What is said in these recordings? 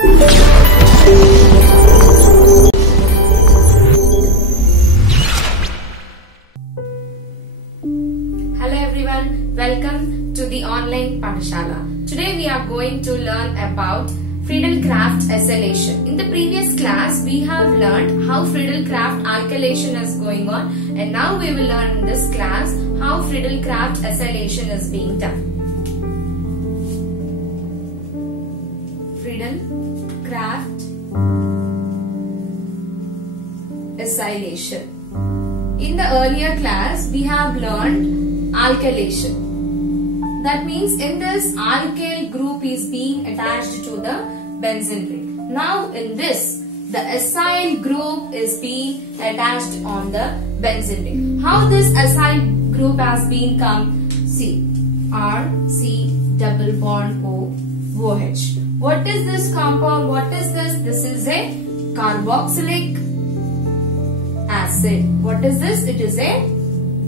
Hello everyone, welcome to the online Pathshala. Today we are going to learn about Friedel-Crafts acylation. In the previous class we have learned how Friedel-Crafts alkylation is going on, and now we will learn in this class how Friedel-Crafts acylation is being done. Friedel-Crafts acylation. In the earlier class we have learned alkylation. That means in this alkyl group is being attached to the benzene ring. Now in this the acyl group is being attached on the benzene ring. How this acyl group has been come? See, R, C, double bond O, OH. What is this compound? What is this? This is a carboxylic acid. What is this? It is a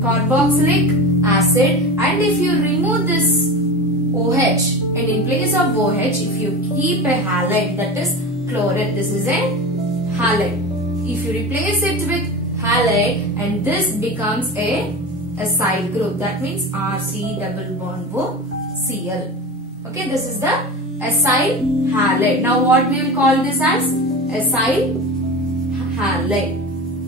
carboxylic acid, and if you remove this OH and in place of OH if you keep a halide, that is chloride, this is a halide. If you replace it with halide and this becomes a acyl group, that means RC double bond O Cl. Okay, this is the acyl halide. Now what we will call this as? Acyl halide.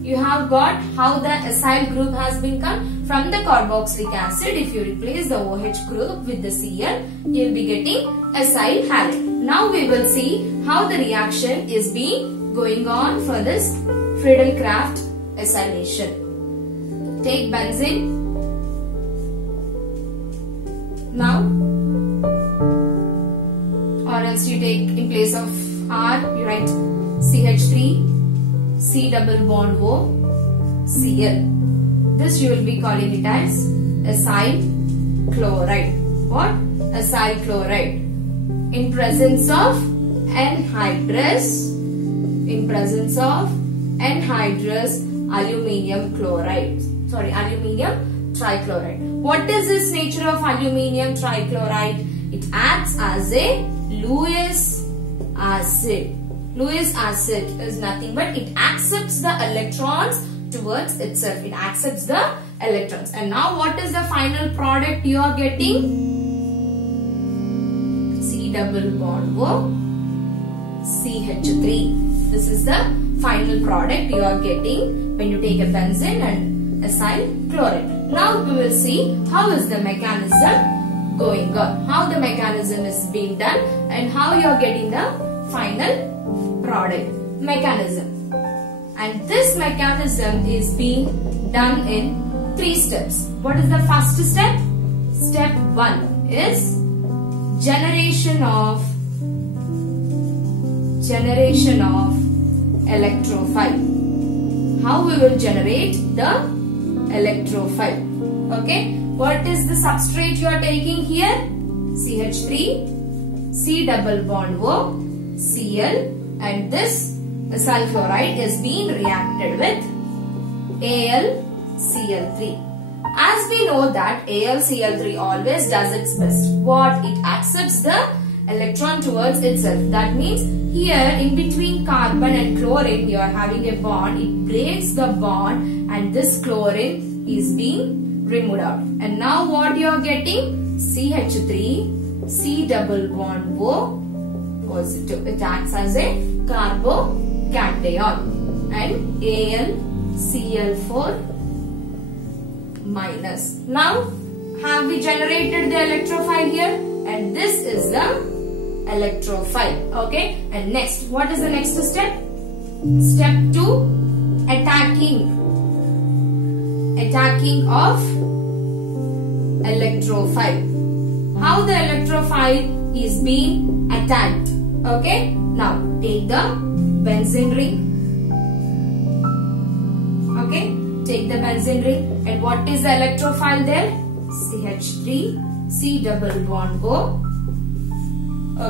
You have got how the acyl group has been come from the carboxylic acid. If you replace the OH group with the Cl, you will be getting acyl halide. Now we will see how the reaction is being going on for this Friedel-Crafts acylation. Take benzene. Now, or else you take in place of R, you write CH3. C double bond O, Cl. This you will be calling it as acyl chloride. What? Acyl chloride. In presence of anhydrous, aluminium chloride. Sorry, aluminium trichloride. What is this nature of aluminium trichloride? It acts as a Lewis acid. Lewis acid is nothing but it accepts the electrons towards itself. It accepts the electrons. And now what is the final product you are getting? C double bond O CH3. This is the final product you are getting when you take a benzene and acyl chloride. Now we will see how is the mechanism going on. How the mechanism is being done and how you are getting the final product mechanism. And this mechanism is being done in 3 steps. What is the first step? Step 1 is generation of electrophile. How we will generate the electrophile? Okay. What is the substrate you are taking here? CH3, C double bond O, Cl. And this acyl chloride is being reacted with AlCl3. As we know that AlCl3 always does its best. What? It accepts the electron towards itself. That means here in between carbon and chlorine you are having a bond. It breaks the bond and this chlorine is being removed out. And now what you are getting? CH3, C double bond O positive. It acts as a carbocation, and AlCl4 minus. Now have we generated the electrophile here, and this is the electrophile. Okay, and next, what is the next step? Step 2, attacking of electrophile. How the electrophile is being attacked? Okay, now take the benzene ring. Okay, take the benzene ring, and what is the electrophile there? CH3, C double bond O.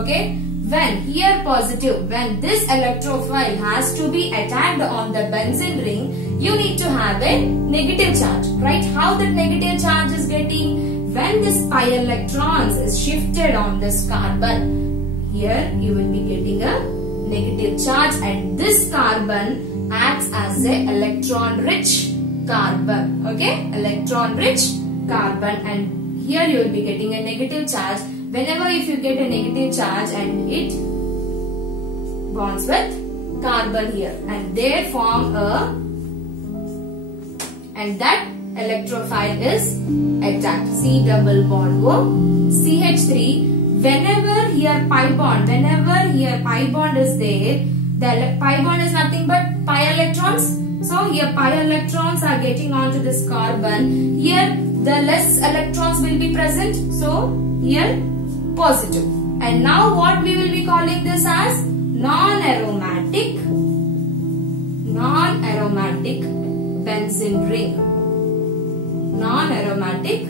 Okay, when here positive, when this electrophile has to be attacked on the benzene ring, you need to have a negative charge, right? How that negative charge is getting? When this pi electrons is shifted on this carbon, here you will be getting a negative charge, and this carbon acts as a electron rich carbon. Okay, electron rich carbon, and here you will be getting a negative charge. Whenever if you get a negative charge and it bonds with carbon here, and they form a, and that electrophile is attacked. C double bond O, CH3. Whenever here pi bond, whenever here pi bond is there, the pi bond is nothing but pi electrons. So here pi electrons are getting onto this carbon. Here the less electrons will be present. So here positive. And now what we will be calling this as non-aromatic benzene ring. Non-aromatic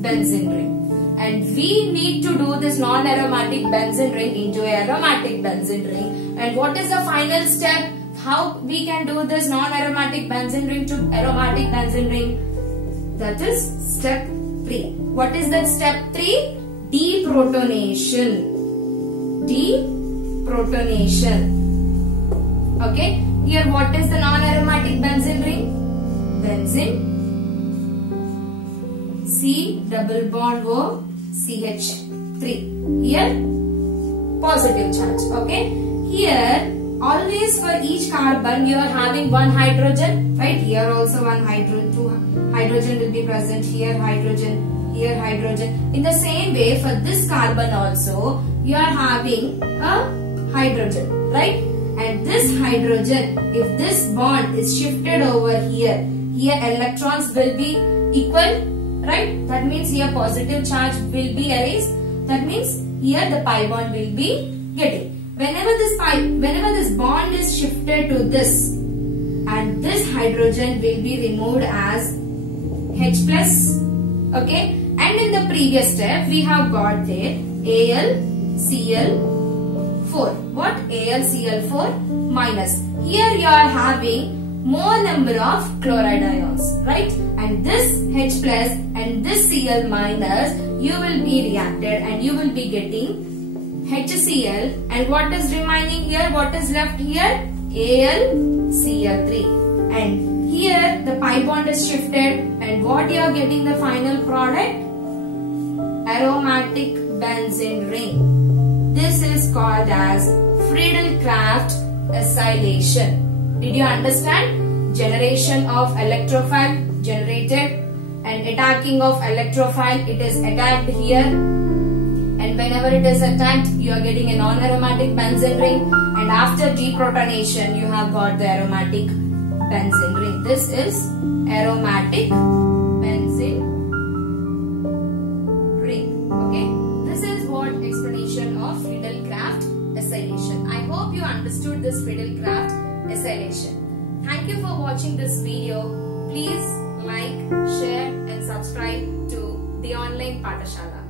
benzene ring. And we need to do this non-aromatic benzene ring into aromatic benzene ring. And what is the final step? How we can do this non-aromatic benzene ring to aromatic benzene ring? That is step 3. What is that step 3? Deprotonation. Deprotonation. Okay. Here what is the non-aromatic benzene ring? Benzene. C double bond O, CH3. Here positive charge. Okay. Here always for each carbon you are having one hydrogen, right? Here also one hydrogen, two hydrogen will be present. Here hydrogen, here hydrogen. In the same way for this carbon also you are having a hydrogen, right? And this hydrogen, if this bond is shifted over here electrons will be equal. Right? That means here positive charge will be erased. That means here the pi bond will be getting. Whenever this bond is shifted to this, and this hydrogen will be removed as H plus. Okay? And in the previous step we have got there AlCl4. What? AlCl4 minus. Here you are having more number of chloride ions, right? And this H plus and this Cl minus, you will be reacted and you will be getting HCl. And what is remaining here? What is left here? AlCl3. And here the pi bond is shifted, and what you are getting the final product? Aromatic benzene ring. This is called as Friedel-Crafts acylation. Did you understand? Generation of electrophile generated and attacking of electrophile. It is attacked here, and whenever it is attacked you are getting a non-aromatic benzene ring, and after deprotonation you have got the aromatic benzene ring. This is aromatic benzene ring. Okay, this is what explanation of Friedel-Crafts acylation. I hope you understood this Friedel-Crafts acylation. Thank you for watching this video. Please like, share and subscribe to the online Pathashala.